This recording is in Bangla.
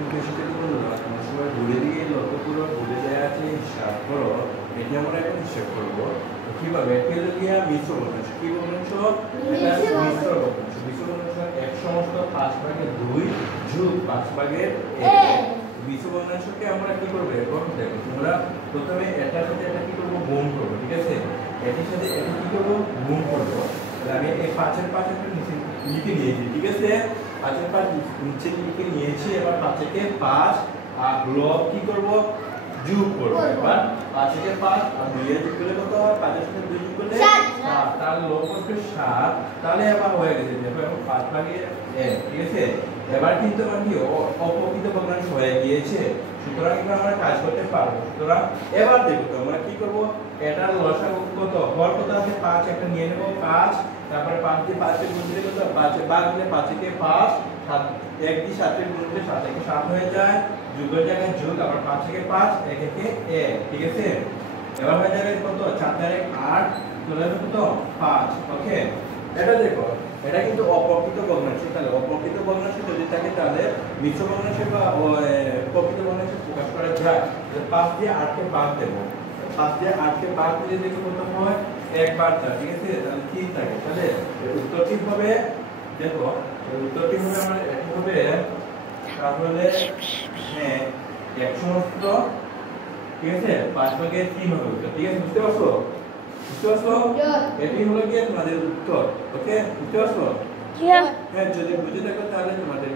শিক্ষার্থী বন্ধুরা, তোমরা সবাই ভুলে দিয়ে লক্ষ্য করো, ভুলে দেওয়া আছে হিসাব করো। এটি আমরা এখন হিসাব করবো কিভাবে। এটি হলো গিয়া মিশ্র ভগ্নাংশ। কি ভগ্নাংশ? এটা মিশ্র ভগ্নাংশ। মিশ্র ভগ্নাংশ 1 সমস্ত 5/2 যোগ 5/1। মিশ্র ভগ্নাংশকে আমরা কি করবো এখন দেখো, তোমরা প্রথমে এটার সাথে এটা কি করবো, গুণ করবো। ঠিক আছে, এটির সাথে এটা কি করবো, গুণ করবো। আমি এই 5-এর 5 একটা নিচে লিখে নিয়েছি। ঠিক আছে, 5-এর 5 নিচে লিখে নিয়েছি। এবার 5-কে 5 আর লব কি করব, যোগ করব। এবার 5-কে 5 আর 2 এর যোগ করলে কত হয়? 5-এর সাথে 2 যোগ করলে 7। তার লব করতে 7। তাহলে এবার হয়ে গেছে, দেখো এখন 5/1। ঠিক আছে, এবার কিন্তু আমার কি অপ্রকৃত ভগ্নাংশ হয়ে গিয়েছে। সুতরাং এবার আমরা কাজ করতে পারবো। সুতরাং এবার দেখো তো আমরা কি করব, এটার লসাগু কত, হর কত আছে 5, একটা নিয়ে নেব 5। তারপরে 5 দিয়ে 5 এর গুণ দিলে কত, 5 এর ভাগ দিলে 5-কে 5, 7 1 দিয়ে 7 এর গুণ দিলে 7-একে 7 হয়ে যায়। যোগের জায়গায় যোগ, আবার 5-কে 5, 1-একে 1। ঠিক আছে, এবার হয়ে যাবে কত, 4 × 8, চলে যাবে কত 5। ওকে, এটা দেখো, এটা কিন্তু অপ্রকৃত ভগ্নাংশ। তাহলে অপ্রকৃত ভগ্নাংশ যদি থাকে তাহলে মিশ্র ভগ্নাংশ বা প্রকৃত ভগ্নাংশ প্রকাশ করা যায়। 5 দিয়ে 8-কে ভাগ দেব। 5 দিয়ে 8-কে ভাগ দিলে দেখো কত হয়, 1 বার 4। ঠিক আছে, তাহলে 3 থাকে। তাহলে উত্তরটি হবে, দেখো উত্তরটি হবে আমার এটা হবে, তাহলে হ্যাঁ 1 সমস্ত, ঠিক আছে 5/3 হবে উত্তর। ঠিক আছে, বুঝতে পারছো? বুঝতে পারছো? এটি হলো গিয়ে তোমাদের উত্তর। ওকে, বুঝতে পারছো? হ্যাঁ, যদি বুঝে থাকো তাহলে তোমাদের